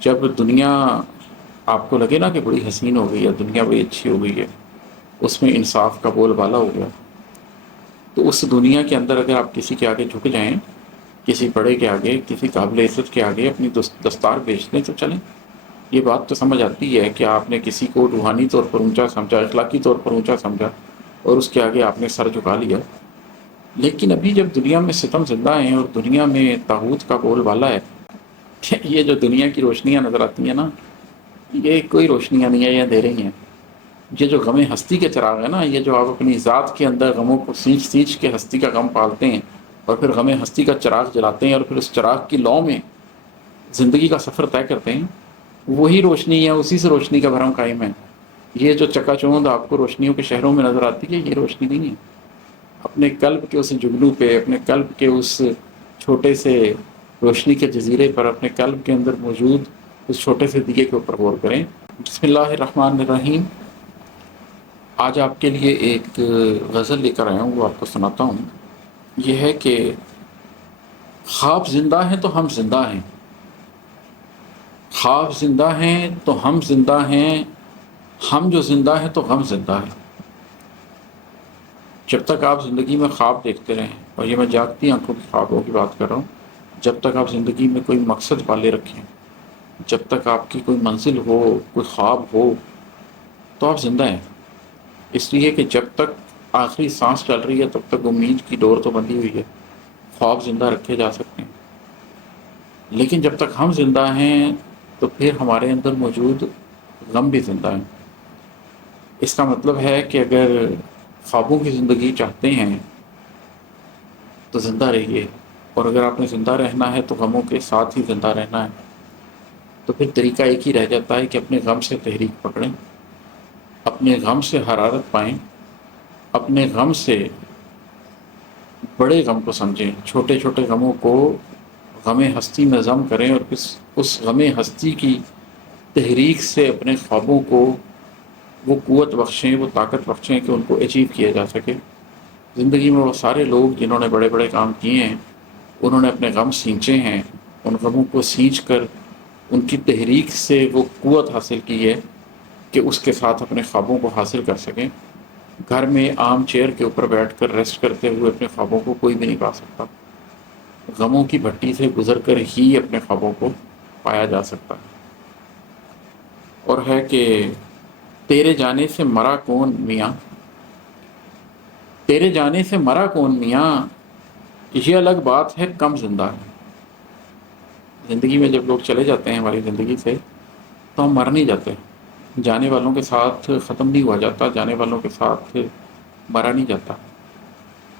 جب دنیا آپ کو لگے نا کہ بڑی حسین ہو گئی ہے، دنیا بڑی اچھی ہو گئی ہے، اس میں انصاف کا بول بالا ہو گیا، تو اس دنیا کے اندر اگر آپ کسی کے آگے جھک جائیں، کسی بڑے کے آگے، کسی قابل عزت کے آگے اپنی دستار بیچ دیں تو چلیں۔ یہ بات تو سمجھ آتی ہے کہ آپ نے کسی کو روحانی طور پر اونچا سمجھا، اخلاقی طور پر اونچا سمجھا، اور اس کے آگے آپ نے سر جھکا لیا۔ لیکن ابھی جب دنیا میں ستم زندہ ہیں اور دنیا میں طاغوت کا بول بالا ہے، یہ جو دنیا کی روشنیاں نظر آتی ہیں نا، یہ کوئی روشنیاں نہیں ہیں، یہ اندھیرے ہی ہیں۔ یہ جو غم ہستی کے چراغ ہے نا، یہ جو آپ اپنی ذات کے اندر غموں کو سینچ سینچ کے ہستی کا غم پالتے ہیں اور پھر غم ہستی کا چراغ جلاتے ہیں اور پھر اس چراغ کی لو میں زندگی کا سفر طے کرتے ہیں، وہی روشنی ہے، اسی سے روشنی کا بھرم قائم ہے۔ یہ جو چکا چوند آپ کو روشنیوں کے شہروں میں نظر آتی ہے، یہ روشنی نہیں ہے۔ اپنے قلب کے اس جگنو پہ، اپنے قلب کے اس چھوٹے سے روشنی کے جزیرے پر، اپنے قلب کے اندر موجود اس چھوٹے سے دیے کے اوپر غور کریں۔ بسم اللہ الرحمن الرحیم۔ آج آپ کے لیے ایک غزل لے کر آیا ہوں، وہ آپ کو سناتا ہوں۔ یہ ہے کہ خواب زندہ ہیں تو ہم زندہ ہیں، خواب زندہ ہیں تو ہم زندہ ہیں، ہم جو زندہ ہیں تو غم زندہ ہے۔ جب تک آپ زندگی میں خواب دیکھتے رہیں، اور یہ میں جاگتی آنکھوں کے خوابوں کی بات کر رہا ہوں، جب تک آپ زندگی میں کوئی مقصد پالے رکھیں، جب تک آپ کی کوئی منزل ہو، کوئی خواب ہو، تو آپ زندہ ہیں۔ اس لیے کہ جب تک آخری سانس چل رہی ہے تب تک امید کی ڈور تو بندھی ہوئی ہے، خواب زندہ رکھے جا سکتے ہیں۔ لیکن جب تک ہم زندہ ہیں تو پھر ہمارے اندر موجود غم بھی زندہ ہیں۔ اس کا مطلب ہے کہ اگر خوابوں کی زندگی چاہتے ہیں تو زندہ رہیے، اور اگر آپ نے زندہ رہنا ہے تو غموں کے ساتھ ہی زندہ رہنا ہے۔ تو پھر طریقہ ایک ہی رہ جاتا ہے کہ اپنے غم سے تحریک پکڑیں، اپنے غم سے حرارت پائیں، اپنے غم سے بڑے غم کو سمجھیں، چھوٹے چھوٹے غموں کو غم ہستی میں ضم کریں، اور اس غم ہستی کی تحریک سے اپنے خوابوں کو وہ قوت بخشیں، وہ طاقت بخشیں کہ ان کو اچیو کیا جا سکے۔ زندگی میں وہ سارے لوگ جنہوں نے بڑے بڑے کام کیے ہیں، انہوں نے اپنے غم سینچے ہیں، ان غموں کو سینچ کر ان کی تحریک سے وہ قوت حاصل کی ہے کہ اس کے ساتھ اپنے خوابوں کو حاصل کر سکیں۔ گھر میں عام چیئر کے اوپر بیٹھ کر ریسٹ کرتے ہوئے اپنے خوابوں کو کوئی بھی نہیں پا سکتا، غموں کی بھٹی سے گزر کر ہی اپنے خوابوں کو پایا جا سکتا ہے۔ اور ہے کہ تیرے جانے سے مرا کون میاں، تیرے جانے سے مرا کون میاں، یہ الگ بات ہے کم زندہ ہے۔ زندگی میں جب لوگ چلے جاتے ہیں ہماری زندگی سے تو ہم مر نہیں جاتے، جانے والوں کے ساتھ ختم نہیں ہوا جاتا، جانے والوں کے ساتھ مرا نہیں جاتا۔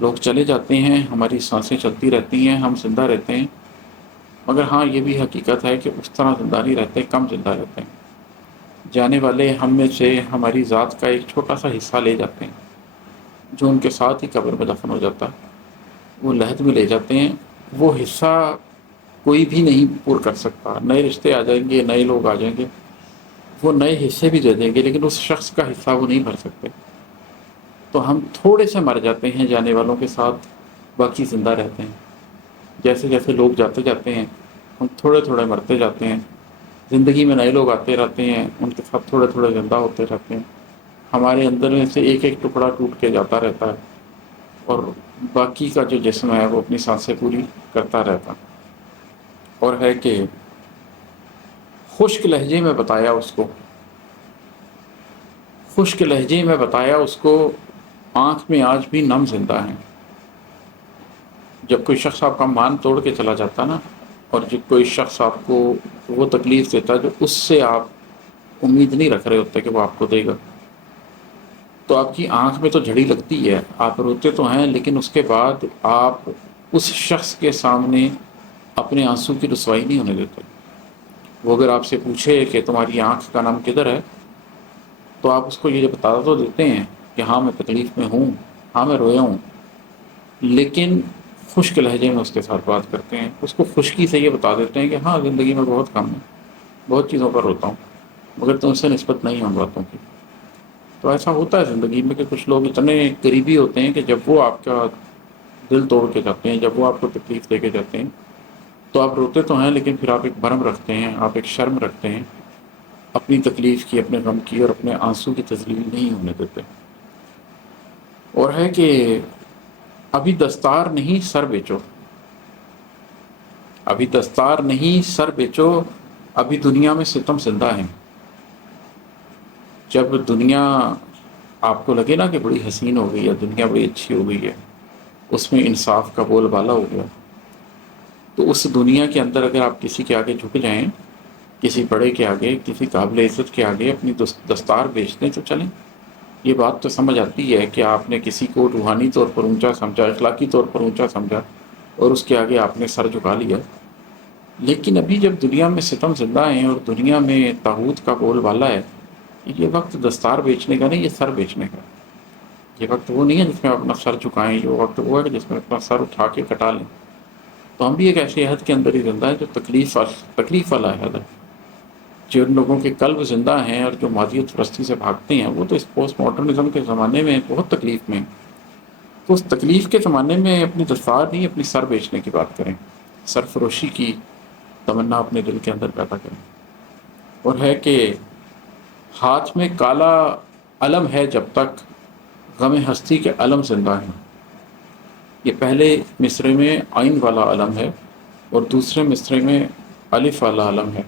لوگ چلے جاتے ہیں، ہماری سانسیں چلتی رہتی ہیں، ہم زندہ رہتے ہیں، مگر ہاں یہ بھی حقیقت ہے کہ اس طرح زندہ نہیں رہتے، کم زندہ رہتے ہیں۔ جانے والے ہم میں سے ہماری ذات کا ایک چھوٹا سا حصہ لے جاتے ہیں، جو ان کے ساتھ ہی قبر میں دفن ہو جاتا ہے، وہ لحد میں لے جاتے ہیں۔ وہ حصہ کوئی بھی نہیں پور کر سکتا، نئے رشتے آ جائیں گے، نئے لوگ آ جائیں گے، وہ نئے حصے بھی دے دیں گے، لیکن اس شخص کا حصہ وہ نہیں بھر سکتے۔ تو ہم تھوڑے سے مر جاتے ہیں جانے والوں کے ساتھ، باقی زندہ رہتے ہیں۔ جیسے جیسے لوگ جاتے جاتے ہیں ہم تھوڑے تھوڑے مرتے جاتے ہیں، زندگی میں نئے لوگ آتے رہتے ہیں، ان کے ساتھ تھوڑے تھوڑے زندہ ہوتے رہتے ہیں، ہمارے اندر میں سے ایک ایک ٹکڑا ٹوٹ کے جاتا رہتا ہے، اور باقی کا جو جسم ہے وہ اپنی سانسیں پوری کرتا رہتا ہے۔ اور ہے کہ خشک لہجے میں بتایا اس کو، خشک لہجے میں بتایا اس کو، آنکھ میں آج بھی نم زندہ ہیں۔ جب کوئی شخص آپ کا مان توڑ کے چلا جاتا نا، اور جب کوئی شخص آپ کو وہ تکلیف دیتا جو اس سے آپ امید نہیں رکھ رہے ہوتے کہ وہ آپ کو دے گا، تو آپ کی آنکھ میں تو جھڑی لگتی ہے، آپ روتے تو ہیں، لیکن اس کے بعد آپ اس شخص کے سامنے اپنے آنسو کی رسوائی نہیں ہونے دیتے۔ وہ اگر آپ سے پوچھے کہ تمہاری آنکھ کا نام کدھر ہے، تو آپ اس کو یہ بتا تو دیتے ہیں کہ ہاں میں تکلیف میں ہوں، ہاں میں رویا ہوں، لیکن خشک لہجے میں اس کے ساتھ بات کرتے ہیں، اس کو خشکی سے یہ بتا دیتے ہیں کہ ہاں زندگی میں بہت کم ہے، بہت چیزوں پر روتا ہوں، مگر تم سے نسبت نہیں ان باتوں کی۔ تو ایسا ہوتا ہے زندگی میں کہ کچھ لوگ اتنے قریبی ہوتے ہیں کہ جب وہ آپ کا دل توڑ کے جاتے ہیں، جب وہ آپ کو تکلیف دے کے جاتے ہیں، تو آپ روتے تو ہیں لیکن پھر آپ ایک بھرم رکھتے ہیں، آپ ایک شرم رکھتے ہیں اپنی تکلیف کی، اپنے غم کی، اور اپنے آنسو کی تسلیل نہیں ہونے دیتے۔ اور ہے کہ ابھی دستار نہیں سر بیچو، ابھی دستار نہیں سر بیچو، ابھی دنیا میں ستم زندہ ہیں۔ جب دنیا آپ کو لگے نا کہ بڑی حسین ہو گئی ہے، دنیا بڑی اچھی ہو گئی ہے، اس میں انصاف کا بول بالا ہو گیا، تو اس دنیا کے اندر اگر آپ کسی کے آگے جھک جائیں، کسی بڑے کے آگے، کسی قابل عزت کے آگے اپنی دستار بیچ دیں تو چلیں۔ یہ بات تو سمجھ آتی ہے کہ آپ نے کسی کو روحانی طور پر اونچا سمجھا، اخلاقی طور پر اونچا سمجھا، اور اس کے آگے آپ نے سر جھکا لیا۔ لیکن ابھی جب دنیا میں ستم زندہ ہیں اور دنیا میں طاغوت کا بول بالا ہے، یہ وقت دستار بیچنے کا نہیں، یہ سر بیچنے کا۔ یہ وقت وہ نہیں ہے جس میں آپ اپنا سر جھکائیں، یہ وقت وہ ہے کہ جس میں اپنا سر اٹھا کے کٹا لیں۔ تو ہم بھی ایک ایسے عہد کے اندر ہی زندہ ہے جو تکلیف والا عہد ہے۔ جن لوگوں کے قلب زندہ ہیں اور جو مادیت پرستی سے بھاگتے ہیں، وہ تو اس پوسٹ ماڈرنزم کے زمانے میں بہت تکلیف میں ہیں۔ تو اس تکلیف کے زمانے میں اپنی دستار نہیں، اپنی سر بیچنے کی بات کریں، سرفروشی کی تمنا اپنے دل کے اندر پیدا کریں۔ اور ہے کہ ہاتھ میں کالا علم ہے جب تک غم ہستی کے علم زندہ ہیں۔ یہ پہلے مصرے میں عین والا علم ہے اور دوسرے مصرے میں الف والا علم ہے۔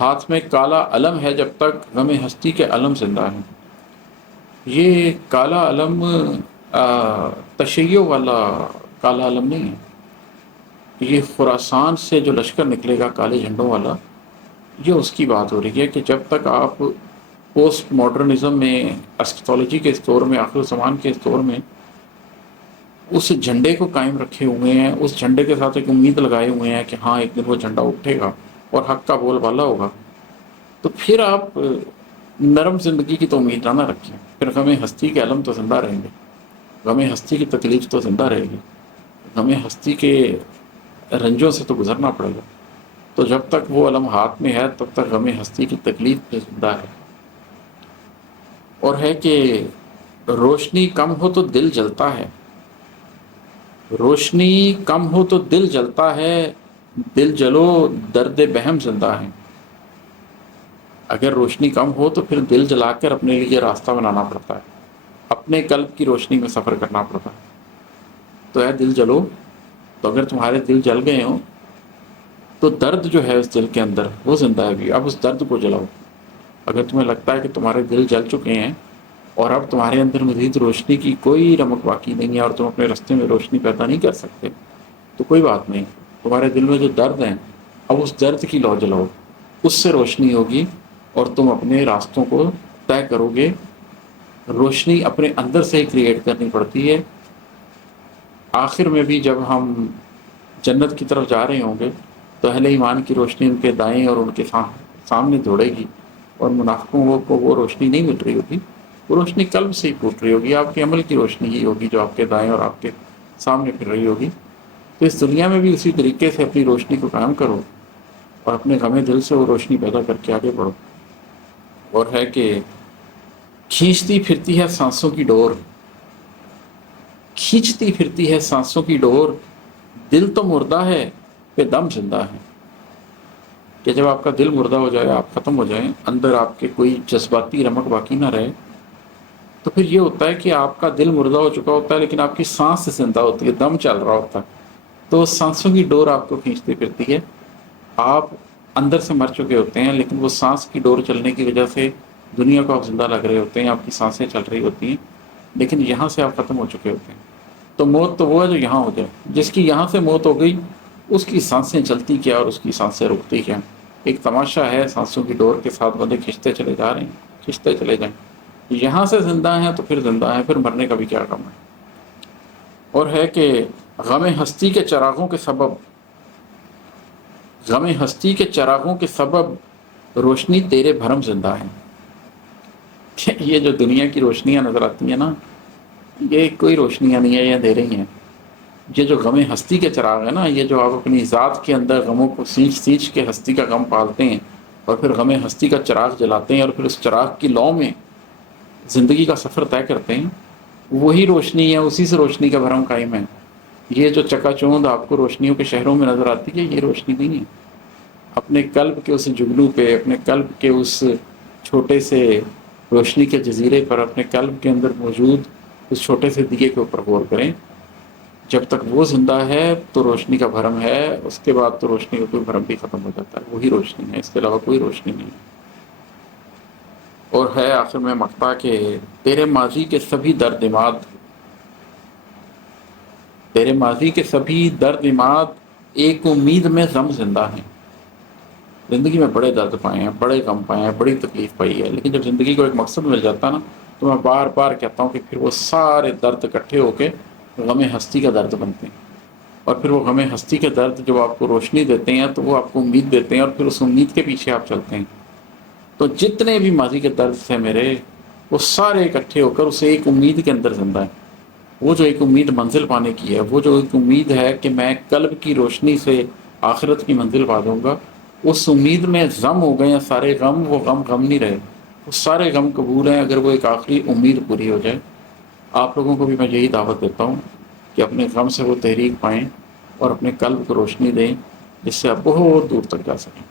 ہاتھ میں کالا علم ہے جب تک غم ہستی کے علم زندہ ہیں۔ یہ کالا علم تشیع والا کالا علم نہیں ہے، یہ خراسان سے جو لشکر نکلے گا کالے جھنڈوں والا، یہ اس کی بات ہو رہی ہے کہ جب تک آپ پوسٹ ماڈرنزم میں، اسکتولوجی کے اس دور میں، آخر الزمان کے اس دور میں اس جھنڈے کو قائم رکھے ہوئے ہیں، اس جھنڈے کے ساتھ ایک امید لگائے ہوئے ہیں کہ ہاں ایک دن وہ جھنڈا اٹھے گا اور حق کا بول بالا ہوگا، تو پھر آپ نرم زندگی کی تو امید نہ رکھیں، پھر غم ہستی کے علم تو زندہ رہیں گے، غم ہستی کی تکلیف تو زندہ رہے گی، غم ہستی کے رنجوں سے تو گزرنا پڑے گا۔ تو جب تک وہ علم ہاتھ میں ہے تب تک غم ہستی کی تکلیف بھی زندہ ہے۔ اور ہے کہ روشنی کم ہو تو دل جلتا ہے، روشنی کم ہو تو دل جلتا ہے، دل جلو درد بہم زندہ ہے۔ اگر روشنی کم ہو تو پھر دل جلا کر اپنے لیے راستہ بنانا پڑتا ہے، اپنے قلب کی روشنی میں سفر کرنا پڑتا ہے۔ تو اے دل جلو، تو اگر تمہارے دل جل گئے ہوں تو درد جو ہے اس دل کے اندر وہ زندہ ہے بھی، اب اس درد کو جلاؤ۔ اگر تمہیں لگتا ہے کہ تمہارے دل جل چکے ہیں اور اب تمہارے اندر مزید روشنی کی کوئی رمق باقی نہیں ہے اور تم اپنے راستے میں روشنی پیدا نہیں کر سکتے، تو کوئی بات نہیں، تمہارے دل میں جو درد ہیں اب اس درد کی لو جلاؤ، اس سے روشنی ہوگی اور تم اپنے راستوں کو طے کرو گے۔ روشنی اپنے اندر سے ہی کریٹ کرنی پڑتی ہے۔ آخر میں بھی جب ہم جنت کی طرف جا رہے ہوں گے تو اہل ایمان کی روشنی ان کے دائیں اور ان کے سامنے دوڑے گی، اور منافقوں کو وہ روشنی نہیں مل رہی ہوگی، وہ روشنی قلب سے ہی پھوٹ رہی ہوگی، آپ کے عمل کی روشنی ہی ہوگی جو آپ کے دائیں اور آپ کے سامنے پھر رہی ہوگی۔ تو اس دنیا میں بھی اسی طریقے سے اپنی روشنی کو قائم کرو اور اپنے غم دل سے وہ روشنی پیدا کر کے آگے بڑھو۔ اور ہے کہ کھینچتی پھرتی ہے سانسوں کی ڈور، کھینچتی پھرتی ہے سانسوں کی ڈور، دل تو مردہ ہے پہ دم زندہ ہے۔ کہ جب آپ کا دل مردہ ہو جائے، آپ ختم ہو جائیں، اندر آپ کے کوئی جذباتی رمق باقی نہ رہے، تو پھر یہ ہوتا ہے کہ آپ کا دل مردہ ہو چکا ہوتا ہے لیکن آپ کی سانس زندہ ہوتی ہے، دم چل رہا ہوتا ہے، تو سانسوں کی ڈور آپ کو کھینچتی پھرتی ہے۔ آپ اندر سے مر چکے ہوتے ہیں لیکن وہ سانس کی ڈور چلنے کی وجہ سے دنیا کو آپ زندہ لگ رہے ہوتے ہیں، آپ کی سانسیں چل رہی ہوتی ہیں، لیکن یہاں سے آپ ختم ہو چکے ہوتے ہیں۔ تو موت تو وہ ہے جو یہاں ہو جائے، جس کی یہاں سے موت ہو گئی اس کی سانسیں چلتی کیا اور اس کی سانسیں رکتی کیا۔ ایک تماشا ہے، سانسوں کی ڈور کے ساتھ بندے کھنچتے چلے جا رہے ہیں، کھنچتے چلے جائیں، یہاں سے زندہ ہیں تو پھر زندہ ہیں، پھر مرنے کا بھی کیا غم ہے۔ اور ہے کہ غم ہستی کے چراغوں کے سبب، غم ہستی کے چراغوں کے سبب روشنی تیرے بھرم زندہ ہے۔ یہ جو دنیا کی روشنیاں نظر آتی ہیں نا، یہ کوئی روشنیاں نہیں ہیں، یہ دے رہی ہیں۔ یہ جو غم ہستی کے چراغ ہے نا، یہ جو آپ اپنی ذات کے اندر غموں کو سینچ سینچ کے ہستی کا غم پالتے ہیں اور پھر غم ہستی کا چراغ جلاتے ہیں اور پھر اس چراغ کی لو میں زندگی کا سفر طے کرتے ہیں، وہی روشنی ہے، اسی سے روشنی کا بھرم قائم ہے۔ یہ جو چکا چوند آپ کو روشنیوں کے شہروں میں نظر آتی ہے، یہ روشنی نہیں ہے۔ اپنے قلب کے اس جگلو پہ، اپنے قلب کے اس چھوٹے سے روشنی کے جزیرے پر، اپنے قلب کے اندر موجود اس چھوٹے سے دیے کے اوپر غور کریں۔ جب تک وہ زندہ ہے تو روشنی کا بھرم ہے، اس کے بعد تو روشنی کا کوئی بھرم بھی ختم ہو جاتا ہے، وہی روشنی ہے، اس کے علاوہ کوئی روشنی نہیں ہے۔ اور ہے آخر میں مقطع کہ تیرے ماضی کے سبھی درد ماد، تیرے ماضی کے سبھی درد ماد ایک امید میں غم زندہ ہیں۔ زندگی میں بڑے درد پائے ہیں، بڑے غم پائے ہیں، بڑی تکلیف پائی ہے، لیکن جب زندگی کو ایک مقصد مل جاتا ہے نا، تو میں بار بار کہتا ہوں کہ پھر وہ سارے درد اکٹھے ہو کے غم ہستی کا درد بنتے ہیں، اور پھر وہ غم ہستی کے درد جو آپ کو روشنی دیتے ہیں تو وہ آپ کو امید دیتے ہیں، اور پھر اس امید کے پیچھے آپ چلتے ہیں۔ تو جتنے بھی ماضی کے درد تھے میرے، وہ سارے اکٹھے ہو کر اسے ایک امید کے اندر زندہ ہیں۔ وہ جو ایک امید منزل پانے کی ہے، وہ جو ایک امید ہے کہ میں قلب کی روشنی سے آخرت کی منزل پا دوں گا، اس امید میں غم ہو گئے ہیں سارے غم، وہ غم نہیں رہے، وہ سارے غم قبول ہیں اگر وہ ایک آخری امید پوری ہو جائے۔ آپ لوگوں کو بھی میں یہی دعوت دیتا ہوں کہ اپنے غم سے وہ تحریک پائیں اور اپنے قلب کو روشنی دیں، جس سے آپ بہت دور تک جا سکیں۔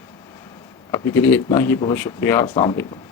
ابھی کے لیے اتنا ہی، بہت شکریہ، السلام علیکم۔